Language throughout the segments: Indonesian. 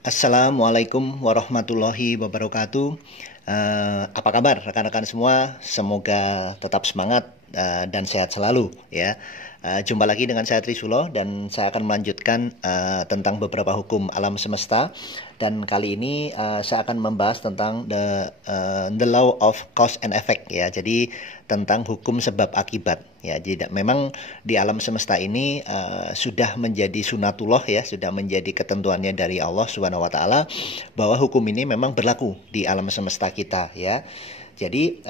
Assalamualaikum warahmatullahi wabarakatuh. Apa kabar rekan-rekan semua? Semoga tetap semangat dan sehat selalu ya. Jumpa lagi dengan saya Trisulo dan saya akan melanjutkan tentang beberapa hukum alam semesta. Dan kali ini saya akan membahas tentang the law of cause and effect ya. Jadi tentang hukum sebab akibat ya. Jadi memang di alam semesta ini sudah menjadi sunatullah ya, sudah menjadi ketentuannya dari Allah Subhanahu wa taala bahwa hukum ini memang berlaku di alam semesta kita ya. Jadi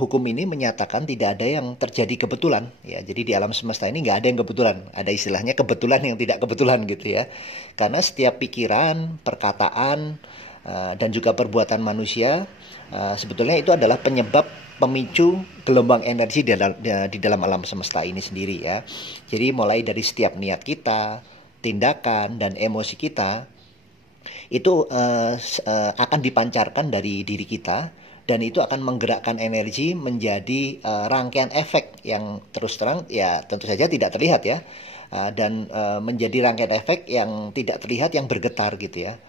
hukum ini menyatakan tidak ada yang terjadi kebetulan ya. Jadi di alam semesta ini nggak ada yang kebetulan. Ada istilahnya kebetulan yang tidak kebetulan gitu ya. Karena setiap pikiran, perkataan, dan juga perbuatan manusia sebetulnya itu adalah penyebab pemicu gelombang energi di dalam alam semesta ini sendiri ya. Jadi mulai dari setiap niat kita, tindakan, dan emosi kita itu akan dipancarkan dari diri kita. Dan itu akan menggerakkan energi menjadi rangkaian efek yang terus terang ya tentu saja tidak terlihat ya. Dan menjadi rangkaian efek yang tidak terlihat yang bergetar gitu ya.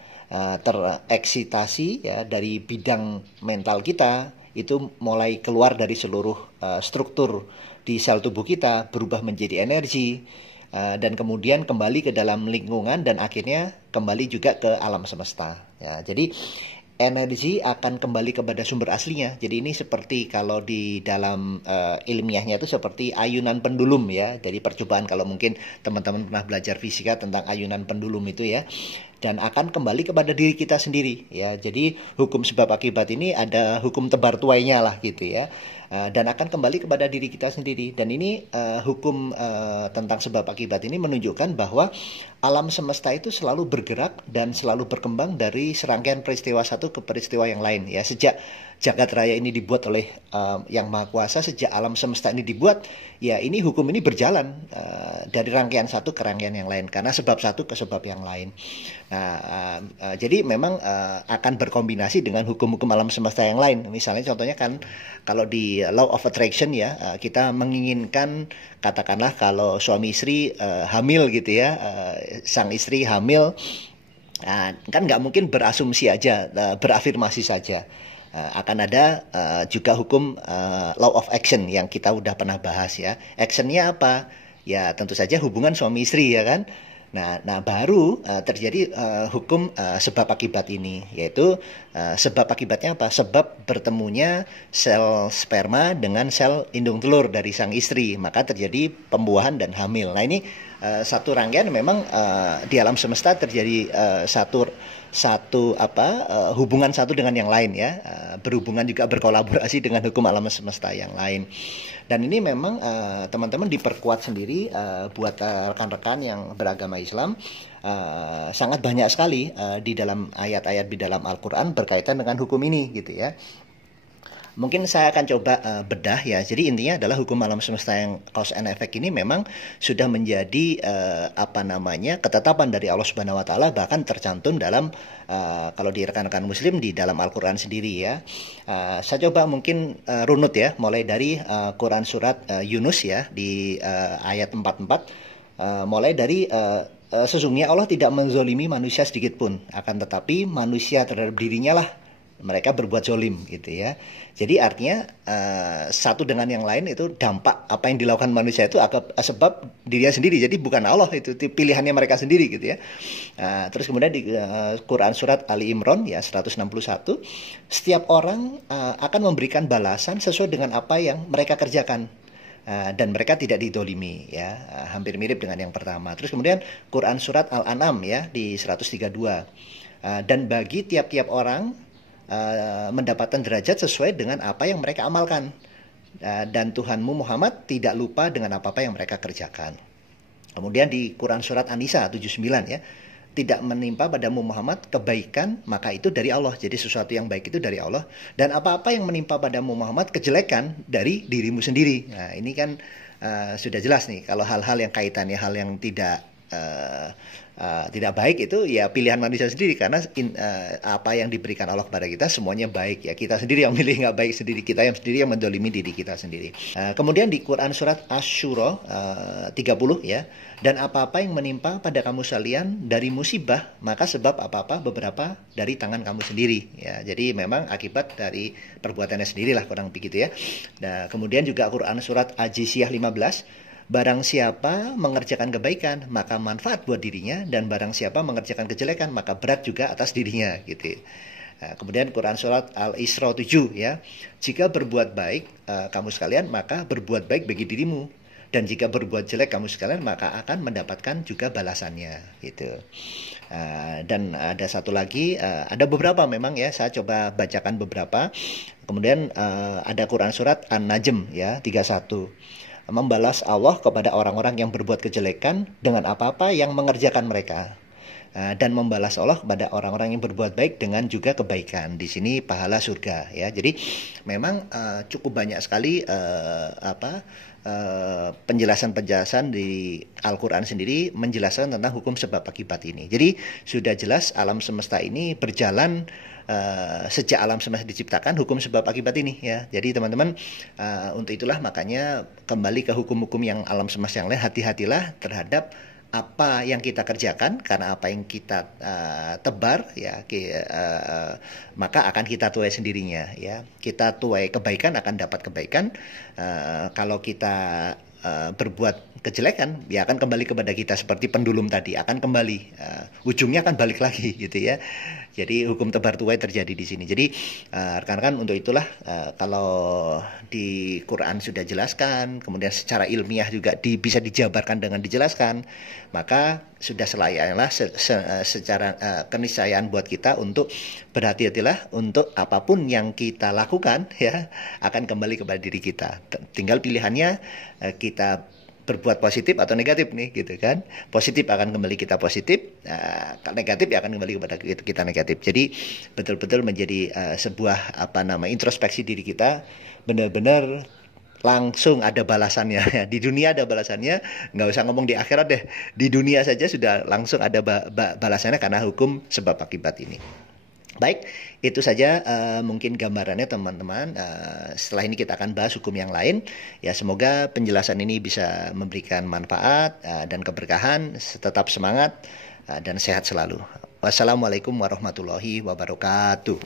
Tereksitasi ya dari bidang mental kita itu mulai keluar dari seluruh struktur di sel tubuh kita berubah menjadi energi dan kemudian kembali ke dalam lingkungan dan akhirnya kembali juga ke alam semesta ya. Jadi energi akan kembali kepada sumber aslinya. Jadi ini seperti kalau di dalam ilmiahnya itu seperti ayunan pendulum ya. Jadi percobaan kalau mungkin teman-teman pernah belajar fisika tentang ayunan pendulum itu ya. Dan akan kembali kepada diri kita sendiri ya. Jadi hukum sebab akibat ini ada hukum tebar tuainya lah gitu ya. Dan akan kembali kepada diri kita sendiri. Dan ini hukum tentang sebab akibat ini menunjukkan bahwa alam semesta itu selalu bergerak dan selalu berkembang dari serangkaian peristiwa satu ke peristiwa yang lain ya. Sejak jagat raya ini dibuat oleh Yang Maha Kuasa, sejak alam semesta ini dibuat ya, ini hukum ini berjalan dari rangkaian satu ke rangkaian yang lain karena sebab satu ke sebab yang lain. Nah, jadi memang akan berkombinasi dengan hukum-hukum alam semesta yang lain. Misalnya contohnya kan kalau di law of attraction ya, kita menginginkan katakanlah kalau suami istri hamil gitu ya, sang istri hamil, kan nggak mungkin berasumsi aja, berafirmasi saja. Akan ada juga hukum law of action yang kita udah pernah bahas ya. Actionnya apa? Ya tentu saja hubungan suami istri ya kan. Nah baru terjadi hukum sebab akibat ini, yaitu sebab akibatnya apa? Sebab bertemunya sel sperma dengan sel indung telur dari sang istri, maka terjadi pembuahan dan hamil. Nah ini satu rangkaian memang di alam semesta terjadi hubungan satu dengan yang lain ya, berhubungan juga berkolaborasi dengan hukum alam semesta yang lain. Dan ini memang teman-teman diperkuat sendiri buat rekan-rekan yang beragama Islam, sangat banyak sekali di dalam ayat-ayat di dalam Al-Quran berkaitan dengan hukum ini gitu ya. Mungkin saya akan coba bedah ya. Jadi intinya adalah hukum alam semesta yang cause and effect ini memang sudah menjadi ketetapan dari Allah Subhanahu wa taala, bahkan tercantum dalam kalau di rekan-rekan muslim di dalam Al-Qur'an sendiri ya. Saya coba mungkin runut ya, mulai dari Quran surat Yunus ya di ayat 44, mulai dari sesungguhnya Allah tidak menzolimi manusia sedikit pun, akan tetapi manusia terhadap dirinya lah mereka berbuat zolim gitu ya. Jadi artinya satu dengan yang lain itu dampak apa yang dilakukan manusia itu sebab dirinya sendiri. Jadi bukan Allah, itu pilihannya mereka sendiri gitu ya. Terus kemudian di Quran surat Ali Imran ya 161, setiap orang akan memberikan balasan sesuai dengan apa yang mereka kerjakan. Dan mereka tidak didolimi ya, hampir mirip dengan yang pertama. Terus kemudian Quran surat Al-An'am ya di 132, dan bagi tiap-tiap orang mendapatkan derajat sesuai dengan apa yang mereka amalkan, dan Tuhanmu Muhammad tidak lupa dengan apa-apa yang mereka kerjakan. Kemudian di Quran surat An-Nisa 79 ya, tidak menimpa padamu Muhammad kebaikan maka itu dari Allah. Jadi sesuatu yang baik itu dari Allah, dan apa-apa yang menimpa padamu Muhammad kejelekan dari dirimu sendiri. Nah ini kan sudah jelas nih, kalau hal-hal yang kaitannya hal yang tidak tidak baik, itu ya pilihan manusia sendiri, karena apa yang diberikan Allah kepada kita semuanya baik ya. Kita sendiri yang milih nggak baik sendiri, kita yang sendiri yang mendolimi diri kita sendiri. Kemudian di Quran surat Asy-Syura 30 ya, dan apa-apa yang menimpa pada kamu sekalian dari musibah, maka sebab apa-apa beberapa dari tangan kamu sendiri ya. Jadi memang akibat dari perbuatannya sendirilah, kurang begitu ya. Nah, kemudian juga Quran surat Aj-Jisyah 15, barang siapa mengerjakan kebaikan maka manfaat buat dirinya, dan barang siapa mengerjakan kejelekan maka berat juga atas dirinya gitu. Nah, kemudian Quran surat Al-Isra 7 ya, jika berbuat baik kamu sekalian maka berbuat baik bagi dirimu, dan jika berbuat jelek kamu sekalian maka akan mendapatkan juga balasannya gitu. Dan ada satu lagi, ada beberapa memang ya, saya coba bacakan beberapa. Kemudian ada Quran surat An-Najm ya 31, membalas Allah kepada orang-orang yang berbuat kejelekan dengan apa-apa yang mengerjakan mereka, dan membalas Allah kepada orang-orang yang berbuat baik dengan juga kebaikan. Di sini pahala surga ya. Jadi memang cukup banyak sekali penjelasan-penjelasan di Al-Quran sendiri menjelaskan tentang hukum sebab akibat ini. Jadi sudah jelas alam semesta ini berjalan sejak alam semesta diciptakan, hukum sebab akibat ini ya. Jadi teman-teman, untuk itulah makanya kembali ke hukum-hukum yang alam semesta yang lain, hati-hatilah terhadap apa yang kita kerjakan, karena apa yang kita tebar ya, maka akan kita tuai sendirinya ya. Kita tuai kebaikan akan dapat kebaikan. Kalau kita berbuat kejelekan ya akan kembali kepada kita, seperti pendulum tadi akan kembali, ujungnya akan balik lagi gitu ya. Jadi hukum tebar tuai terjadi di sini. Jadi rekan-rekan, untuk itulah kalau di Quran sudah jelaskan, kemudian secara ilmiah juga bisa dijabarkan dengan dijelaskan, maka sudah selayaknya secara keniscayaan buat kita untuk berhati-hatilah untuk apapun yang kita lakukan ya, akan kembali kepada diri kita. Tinggal pilihannya kita berbuat positif atau negatif nih gitu kan. Positif akan kembali kita positif, negatif ya akan kembali kepada kita negatif. Jadi betul-betul menjadi sebuah introspeksi diri kita, benar-benar langsung ada balasannya. Di dunia ada balasannya, nggak usah ngomong di akhirat deh, di dunia saja sudah langsung ada balasannya karena hukum sebab akibat ini. Baik, itu saja mungkin gambarannya teman-teman. Setelah ini kita akan bahas hukum yang lain. Ya, semoga penjelasan ini bisa memberikan manfaat dan keberkahan. Tetap semangat dan sehat selalu. Wassalamualaikum warahmatullahi wabarakatuh.